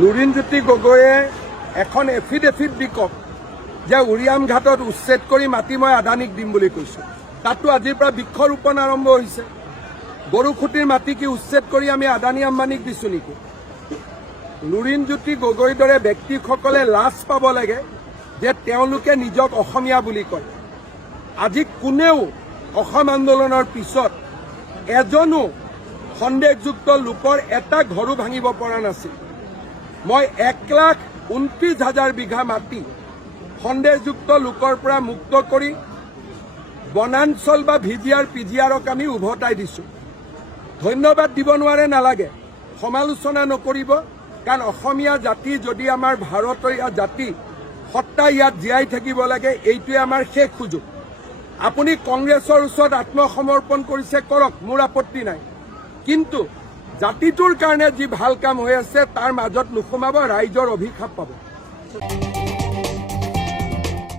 লুৰিণজ্যোতি গগৈয়ে এখন এফিডেভিট দিকক যে উৰিয়াম ঘাটত উচ্ছেদ কৰি মাটি মই আদানীক দিম বুলি কৈছোঁ। তাতো আজিৰ পৰা বৃক্ষৰোপণ আৰম্ভ হৈছে। গৰুখুটিৰ মাটি কি উচ্ছেদ কৰি আমি আদানী আম্বানীক দিছোঁ নেকি? লুৰিণজ্যোতি গগৈৰ দৰে ব্যক্তিসকলে লাজ পাব লাগে যে তেওঁলোকে নিজক অসমীয়া বুলি কয়। আজি কোনেও অসম আন্দোলনৰ পিছত এজনো সন্দেহযুক্ত লোকৰ এটা ঘৰো ভাঙিব পৰা নাছিল। মই 1,29,000 বিঘা মাটি সন্দেহযুক্ত লোকৰ পৰা মুক্ত কৰি বনাঞ্চল বা ভিজিআৰ পিজিআৰক আমি উভতাই দিছোঁ। ধন্যবাদ দিব নোৱাৰে, নালাগে, সমালোচনা নকৰিব, কাৰণ অসমীয়া জাতি যদি আমাৰ ভাৰতীয় জাতি সত্তা ইয়াত জীয়াই থাকিব লাগে, এইটোৱে আমাৰ শেষ সুযোগ। আপুনি কংগ্ৰেছৰ ওচৰত আত্মসমৰ্পণ কৰিছে, কৰক, মোৰ আপত্তি নাই, কিন্তু জাতিটোৰ কাৰণে যি ভাল কাম হৈ আছে তাৰ মাজত নোসোমাব, ৰাইজৰ অভিশাপ পাব।